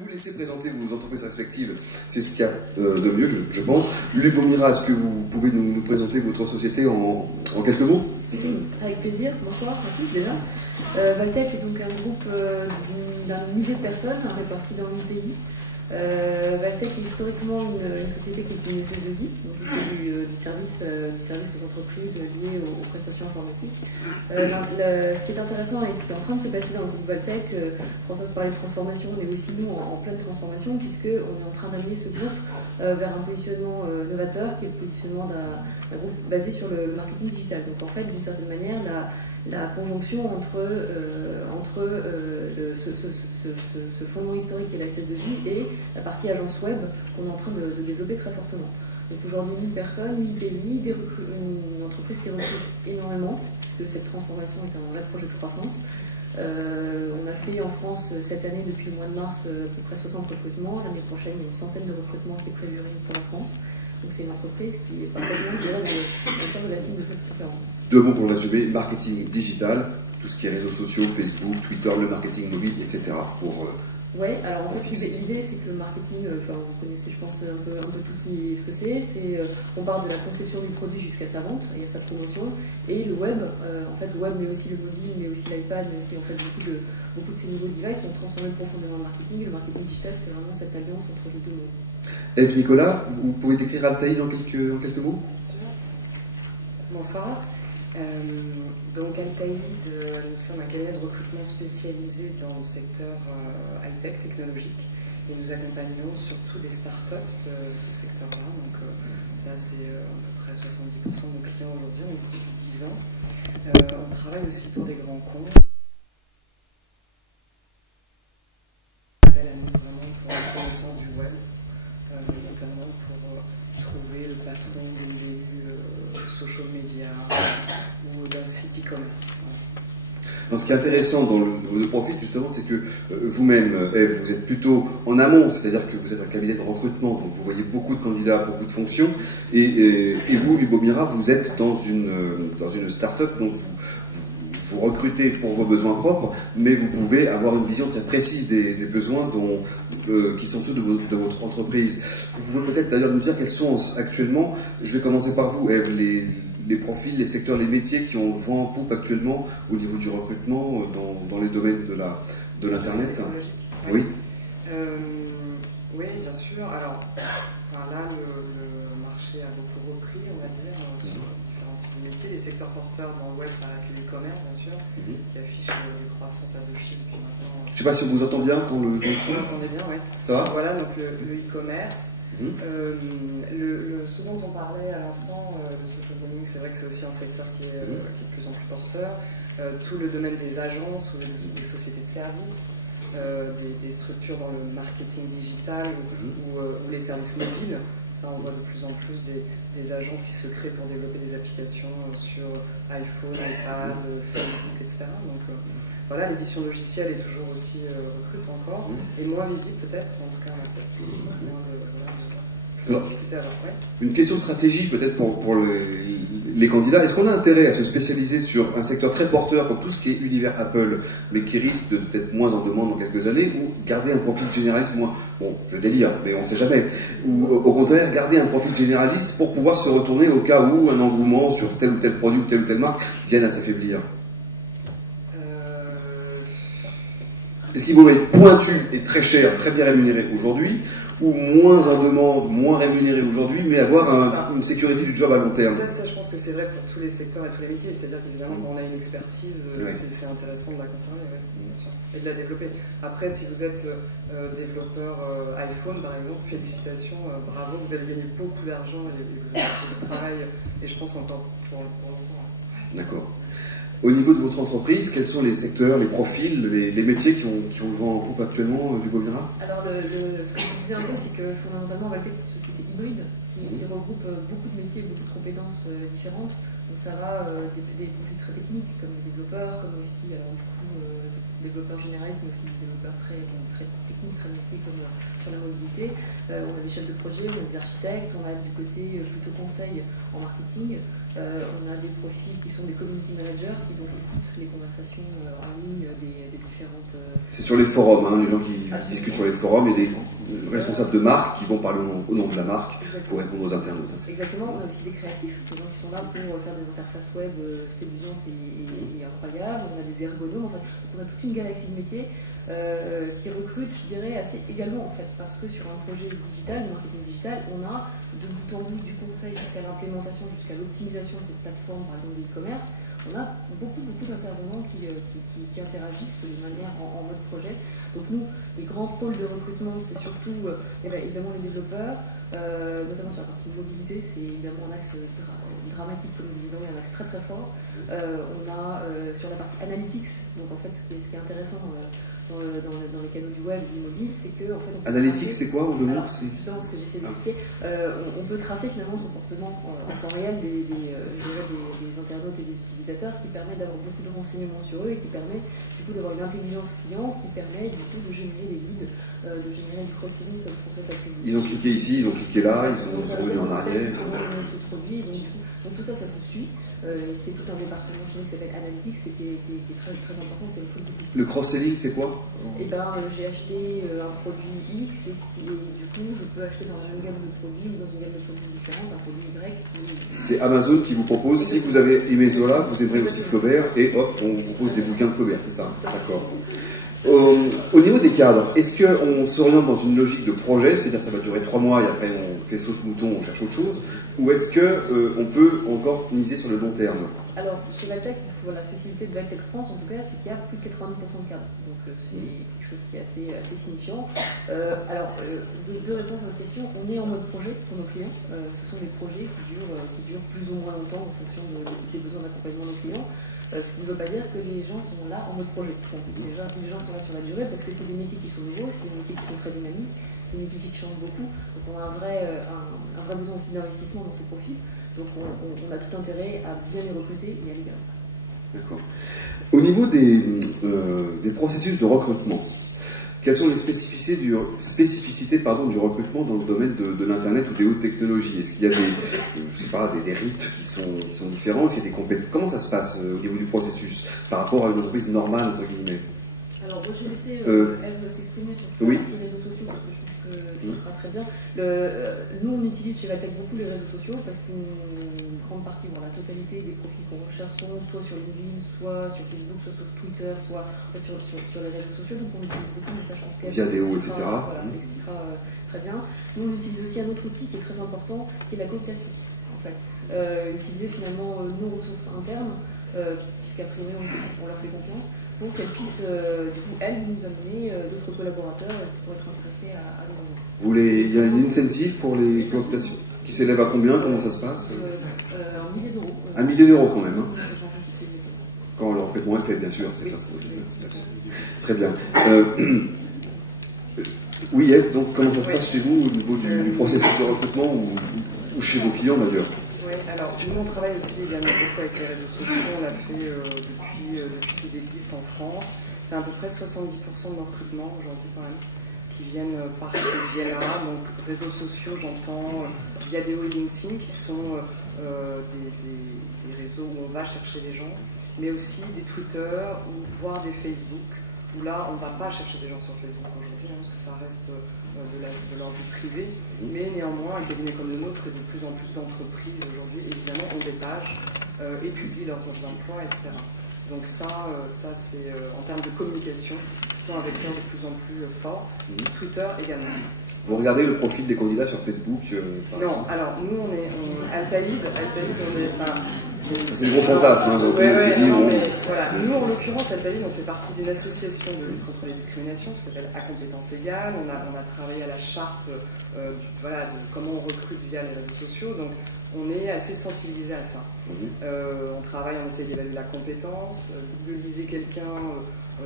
vous laisser présenter vos entreprises respectives. C'est ce qu'il y a de mieux, je pense. Lubomira, est-ce que vous pouvez nous présenter votre société en quelques mots? Avec plaisir. Bonsoir à tous déjà. Valtech est donc un groupe d'un millier de personnes réparties dans 8 pays. Valtech est historiquement une société qui est une SS2I, donc qui fait du service aux entreprises liées aux prestations informatiques. Ce qui est intéressant et ce qui est en train de se passer dans le groupe Valtech, Françoise parlait de transformation, mais aussi nous en pleine transformation, puisqu'on est en train d'amener ce groupe vers un positionnement novateur, qui est le positionnement d'un groupe basé sur le marketing digital. Donc en fait, d'une certaine manière, la conjonction entre ce fondement historique qui est la SS2I et la partie agence web qu'on est en train de développer très fortement. Donc aujourd'hui 1000 personnes, 1000 pays, une entreprise qui recrute énormément, puisque cette transformation est un vrai projet de croissance. On a fait en France cette année, depuis le mois de mars, à peu près 60 recrutements. L'année prochaine, il y a une centaine de recrutements qui est prévu pour la France. Donc c'est une entreprise qui est parfaitement dans le cadre de la cible de cette conférence. Deux mots pour le résumer, marketing digital, tout ce qui est réseaux sociaux, Facebook, Twitter, le marketing mobile, etc. Oui, alors en fait l'idée c'est que le marketing, vous connaissez je pense un peu tout ce que c'est, on part de la conception du produit jusqu'à sa vente et à sa promotion, et le web, en fait le web mais aussi le mobile, mais aussi l'iPad, mais aussi en fait beaucoup de ces nouveaux devices sont transformés profondément le marketing, et le marketing digital c'est vraiment cette alliance entre les deux mondes. Eve Nicolas, vous pouvez décrire Altaïd en quelques mots? Bonsoir. Donc Altaïd, nous sommes un cabinet de recrutement spécialisé dans le secteur high-tech technologique et nous accompagnons surtout des startups de ce secteur-là. Donc ça c'est à peu près 70% de nos clients aujourd'hui, on existe depuis 10 ans. On travaille aussi pour des grands comptes. On appelle à nous vraiment pour la connaissance du web, notamment pour trouver le patron d'une BU social media ou d'un site e-commerce. Ce qui est intéressant dans le profil, justement, c'est que vous-même, Eve, vous êtes plutôt en amont, c'est-à-dire que vous êtes un cabinet de recrutement, donc vous voyez beaucoup de candidats, beaucoup de fonctions, et vous, Lubomira, vous êtes dans une start-up, donc vous recrutez pour vos besoins propres, mais vous pouvez avoir une vision très précise des besoins qui sont ceux de votre entreprise. Vous pouvez peut-être d'ailleurs nous dire quels sont actuellement, je vais commencer par vous, Eve, les profils, les secteurs, les métiers qui ont le vent en poupe actuellement au niveau du recrutement dans les domaines de l'Internet. Oui. Oui, bien sûr. Alors, là, le marché a beaucoup repris, on va dire, sur différents types de métiers. Les secteurs porteurs dans le web, ça reste le e-commerce, bien sûr, qui affiche une croissance à 2 chiffres depuis maintenant. Je ne sais pas si on vous entend bien dans le son. Vous m'entendez bien, oui. Ça va? Voilà, donc le e-commerce. Ce dont on parlait à l'instant, le social gaming, c'est vrai que c'est aussi un secteur qui est de plus en plus porteur. Tout le domaine des agences ou des sociétés de services, des structures dans le marketing digital ou les services mobiles. Ça, on voit de plus en plus des agences qui se créent pour développer des applications sur iPhone, iPad, Facebook, etc. Donc voilà, l'édition logicielle est toujours aussi recrute encore, et moins visible peut-être, en tout cas une question stratégique peut-être pour les candidats. Est-ce qu'on a intérêt à se spécialiser sur un secteur très porteur comme tout ce qui est univers Apple, mais qui risque d'être moins en demande dans quelques années, ou garder un profil généraliste moins, bon, je délire, mais on ne sait jamais, ou au contraire garder un profil généraliste pour pouvoir se retourner au cas où un engouement sur tel ou tel produit ou telle marque vienne à s'affaiblir? Est-ce qu'il vaut être pointu et très cher, très bien rémunéré aujourd'hui, ou moins en demande, moins rémunéré aujourd'hui, mais avoir une sécurité du job à long terme? Ça, je pense que c'est vrai pour tous les secteurs et tous les métiers. C'est-à-dire qu'évidemment, quand on a une expertise, c'est intéressant de la conserver, bien sûr, et de la développer. Après, si vous êtes développeur iPhone, par exemple, félicitations, bravo, vous avez gagné beaucoup d'argent et vous avez fait du travail, et je pense encore pour longtemps. D'accord. Au niveau de votre entreprise, quels sont les secteurs, les profils, les métiers qui ont le vent en poupe actuellement, Lubomira? Alors, ce que je disais un peu, c'est que fondamentalement, Valtech est une société hybride qui regroupe beaucoup de métiers, beaucoup de compétences différentes. Donc, ça va des profils très techniques, comme les développeurs, comme aussi développeurs généralistes, mais aussi des développeurs très techniques, très métiers, comme sur la mobilité. On a des chefs de projet, on a des architectes, on a du côté plutôt conseil en marketing. On a des profils qui sont des community managers qui donc écoutent les conversations en ligne des différentes C'est sur les forums, hein, les gens qui discutent sur les forums, et des responsables de marque qui vont parler au nom de la marque pour répondre aux internautes. Exactement, on a aussi des créatifs, des gens qui sont là pour faire des interfaces web séduisantes et incroyables. On a des ergonomes, on a toute une galaxie de métiers qui recrutent, je dirais, assez également en fait, parce que sur un projet digital, de marketing digital, on a de bout en bout du conseil jusqu'à l'implémentation, jusqu'à l'optimisation de cette plateforme, par exemple de e-commerce. On a beaucoup d'intervenants qui interagissent de manière en mode projet. Donc nous, les grands pôles de recrutement, c'est surtout évidemment les développeurs, notamment sur la partie mobilité, c'est évidemment un axe dramatique, comme nous disons, un axe très très fort. On a sur la partie analytics, donc en fait ce qui est intéressant dans les canaux du web et du mobile, c'est que en fait, analytics, c'est quoi en deux mots? Justement, ce que j'essaie d'expliquer, on peut tracer finalement le comportement en temps réel des internautes et des utilisateurs, ce qui permet d'avoir beaucoup de renseignements sur eux et qui permet du coup d'avoir une intelligence client qui permet du coup de générer des leads, de générer du cross-selling comme François s'appelle. Ils ont cliqué ici, ils ont cliqué là, ils sont revenus en arrière. Donc tout ça se suit. C'est tout un département chez nous qui s'appelle Analytics et qui est très, très important. Le cross-selling, c'est quoi? J'ai acheté un produit X et du coup, je peux acheter dans une gamme de produits ou dans une gamme de produits différente un produit Y. C'est Amazon qui vous propose, si vous avez aimé Zola, vous aimerez aussi Flaubert, et hop, on vous propose des bouquins de Flaubert, c'est ça? D'accord. Au niveau des cadres, est-ce qu'on s'oriente dans une logique de projet, c'est-à-dire ça va durer 3 mois et après on fait saut de mouton, on cherche autre chose, ou est-ce qu'on peut encore miser sur le long terme? Alors, chez Valtech, la spécificité de Valtech France, en tout cas, c'est qu'il y a plus de 90% de cadres. Donc, c'est quelque chose qui est assez signifiant. Deux réponses à votre question. On est en mode projet pour nos clients. Ce sont des projets qui durent plus ou moins longtemps en fonction des besoins d'accompagnement de nos clients. Ce qui ne veut pas dire que les gens sont là en mode projet. Les gens sont là sur la durée parce que c'est des métiers qui sont nouveaux, c'est des métiers qui sont très dynamiques, c'est des métiers qui changent beaucoup. Donc on a un vrai besoin aussi d'investissement dans ces profils. Donc on a tout intérêt à bien les recruter et à les garder. D'accord. Au niveau des processus de recrutement, quelles sont les spécificités du recrutement dans le domaine de l'Internet ou des hautes technologies? Est-ce qu'il y a des rites qui sont différents? Est-ce qu'il y a des compétences? Comment ça se passe au niveau du processus par rapport à une entreprise normale, entre guillemets? Alors, je vais laisser Eve s'exprimer sur les réseaux sociaux parce que je pense que ça va très bien. Nous, on utilise chez Valtech beaucoup les réseaux sociaux parce qu'une grande partie, la totalité des profils qu'on recherche sont soit sur LinkedIn, soit sur Facebook, soit sur Twitter, soit sur les réseaux sociaux. Donc, on utilise beaucoup, mais ça, je pense qu'elle Viadeo, etc. expliquera très bien. Nous, on utilise aussi un autre outil qui est très important, qui est la cooptation, en fait. Utiliser finalement nos ressources internes, puisqu'a priori, on leur fait confiance, pour qu'elles puissent, elles, nous amener d'autres collaborateurs qui pourraient être intéressés à les rejoindre. Il y a une incentive pour les cooptations qui s'élève à combien? Comment ça se passe? 1 millier d'euros. 1 millier d'euros quand même. Hein. Quand le recrutement est fait, bien sûr. C'est pas ça. Très bien. Oui, Eve, donc comment ça se passe chez vous au niveau du processus de recrutement ou chez vos clients d'ailleurs? Oui, alors nous on travaille aussi également beaucoup avec les réseaux sociaux, on l'a fait depuis qu'ils existent en France. C'est à peu près 70% de nos recrutements aujourd'hui quand même qui viennent par ces biais-là. Donc réseaux sociaux, j'entends Viadeo et LinkedIn qui sont des réseaux où on va chercher les gens, mais aussi des Twitter ou voire des Facebook, où là on ne va pas chercher des gens sur Facebook aujourd'hui, parce que ça reste de leur vie privée, mais néanmoins un cabinet comme le nôtre et de plus en plus d'entreprises aujourd'hui évidemment ont des pages et publient leurs emplois, etc. Donc ça c'est en termes de communication plutôt un vecteur de plus en plus fort. Twitter également. Vous regardez le profil des candidats sur Facebook par exemple? Alors nous on est Alphaïd, c'est le gros fantasme, voilà. Nous, en l'occurrence, Alphaïd, on fait partie d'une association de lutte contre les discriminations qui s'appelle À compétences égales. On a travaillé à la charte de comment on recrute via les réseaux sociaux. Donc, on est assez sensibilisé à ça. On travaille, on essaie d'évaluer la compétence. Googliser quelqu'un,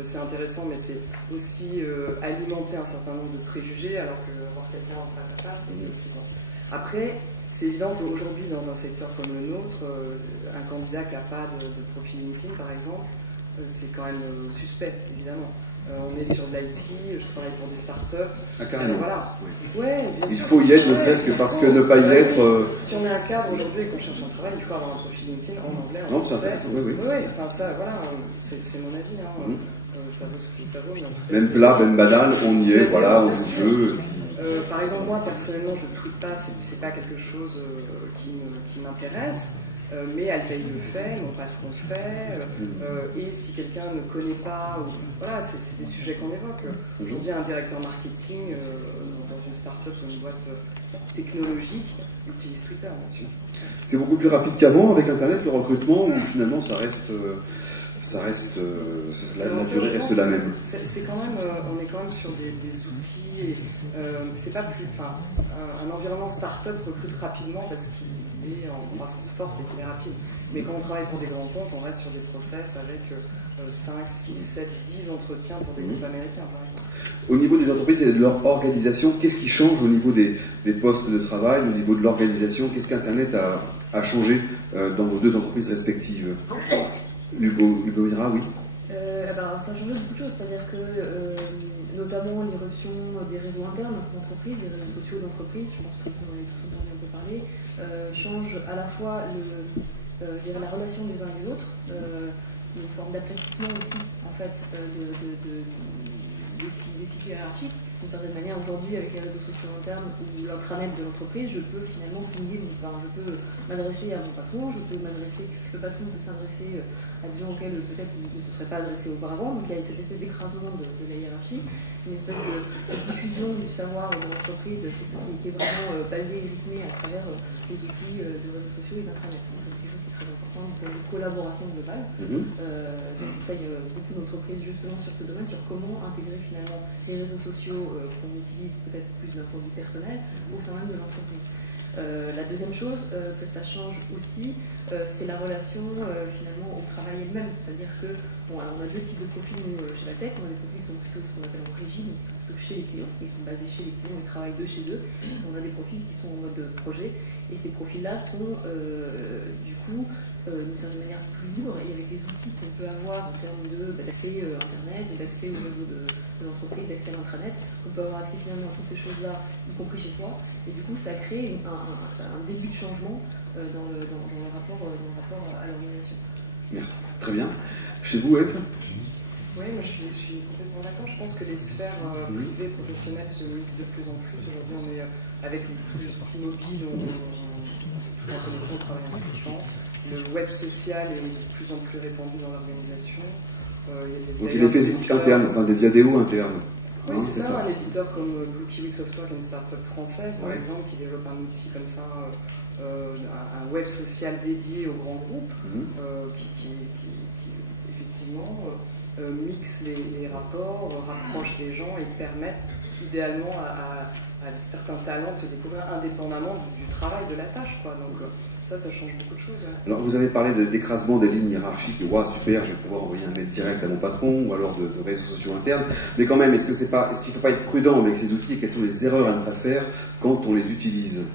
c'est intéressant, mais c'est aussi alimenter un certain nombre de préjugés, alors que voir quelqu'un en face à face, c'est aussi bon. Après, c'est évident qu'aujourd'hui, dans un secteur comme le nôtre, un candidat qui n'a pas de profil LinkedIn, par exemple, c'est quand même suspect, évidemment. On est sur de l'IT, je travaille pour des startups. Ah, carrément. Voilà. Oui. Ouais, bien il sûr. faut y être, ne serait-ce que parce que ne pas y être. Si on est un cadre aujourd'hui et qu'on cherche un travail, il faut avoir un profil LinkedIn en anglais. Non, c'est intéressant, oui. Oui, enfin ça, voilà, c'est mon avis. ça vaut ce que ça vaut. Même plat, même banal, on y est, voilà, on joue le jeu. Par exemple, moi, personnellement, je ne tweete pas, c'est pas quelque chose qui m'intéresse. Mais Altaï le fait, mon patron le fait, et si quelqu'un ne connaît pas, voilà, c'est des sujets qu'on évoque. Aujourd'hui, un directeur marketing dans une start-up ou une boîte technologique utilise Twitter, bien sûr. C'est beaucoup plus rapide qu'avant avec Internet, le recrutement, ou finalement ça reste la durée reste la même. C'est quand même, on est quand même sur des outils. Et, c'est pas plus, enfin, un environnement start-up recrute rapidement parce qu'il est en croissance forte et qu'il est rapide. Mais quand on travaille pour des grands comptes, on reste sur des process avec 5, 6, 7, 10 entretiens pour des groupes américains, par exemple. Au niveau des entreprises et de leur organisation, qu'est-ce qui change au niveau des postes de travail, au niveau de l'organisation? Qu'est-ce qu'Internet a changé dans vos deux entreprises respectives? Hugo Mira, oui. Alors, ça a changé beaucoup de choses, c'est-à-dire que notamment l'irruption des réseaux internes d'entreprise, des réseaux sociaux d'entreprise, je pense que vous en avez tous entendu un peu parler, change à la fois la relation des uns et des autres, une forme d'aplatissement aussi, en fait, des cycles hiérarchiques. D'une certaine manière, aujourd'hui, avec les réseaux sociaux internes ou l'intranet de l'entreprise, je peux finalement pinguer, je peux m'adresser à mon patron, le patron peut s'adresser à des gens auxquels peut-être il ne se serait pas adressé auparavant. Donc il y a cette espèce d'écrasement de la hiérarchie, une espèce de diffusion du savoir de l'entreprise qui est vraiment basée et rythmée à travers les outils de réseaux sociaux et d'intranet. Donc c'est quelque chose qui est très important pour une collaboration globale. Donc ça, il y a beaucoup d'entreprises justement sur ce domaine, sur comment intégrer finalement les réseaux sociaux qu'on utilise peut-être plus d'un point de vue personnel au sein même de l'entreprise. La deuxième chose que ça change aussi, c'est la relation finalement au travail elle-même. C'est-à-dire que, bon, alors on a deux types de profils nous, chez la tech. On a des profils qui sont plutôt ce qu'on appelle en régie, donc qui sont plutôt chez les clients, qui sont basés chez les clients et travaillent de chez eux. On a des profils qui sont en mode projet, et ces profils-là sont du coup d'une certaine manière plus libres, et avec les outils qu'on peut avoir en termes d'accès Internet, d'accès au réseau de l'entreprise, d'accès à l'intranet, on peut avoir accès finalement à toutes ces choses-là, y compris chez soi, et du coup ça crée un début de changement dans le rapport à l'organisation. Merci, très bien. Chez vous, Eve? Oui, moi je suis complètement d'accord. Je pense que les sphères privées, professionnelles se mixent de plus en plus. Aujourd'hui, on est avec tous les outils mobiles, on travaille en tout temps. Le web social est de plus en plus répandu dans l'organisation. Donc il y a des Facebook internes, enfin des vidéos internes. Oui, c'est ça. Un éditeur comme Blue Kiwi Software, qui est une start-up française, par exemple, qui développe un outil comme ça, un web social dédié aux grands groupes, qui effectivement mixe les rapports, rapproche les gens et permettent idéalement à certains talents de se découvrir indépendamment du travail, de la tâche, quoi. Donc, ça change beaucoup de choses. Ouais. Alors, vous avez parlé d'écrasement des lignes hiérarchiques, de « super, je vais pouvoir envoyer un mail direct à mon patron », ou alors de réseaux sociaux internes. Mais quand même, est-ce qu'il ne faut pas être prudent avec ces outils, et quelles sont les erreurs à ne pas faire quand on les utilise?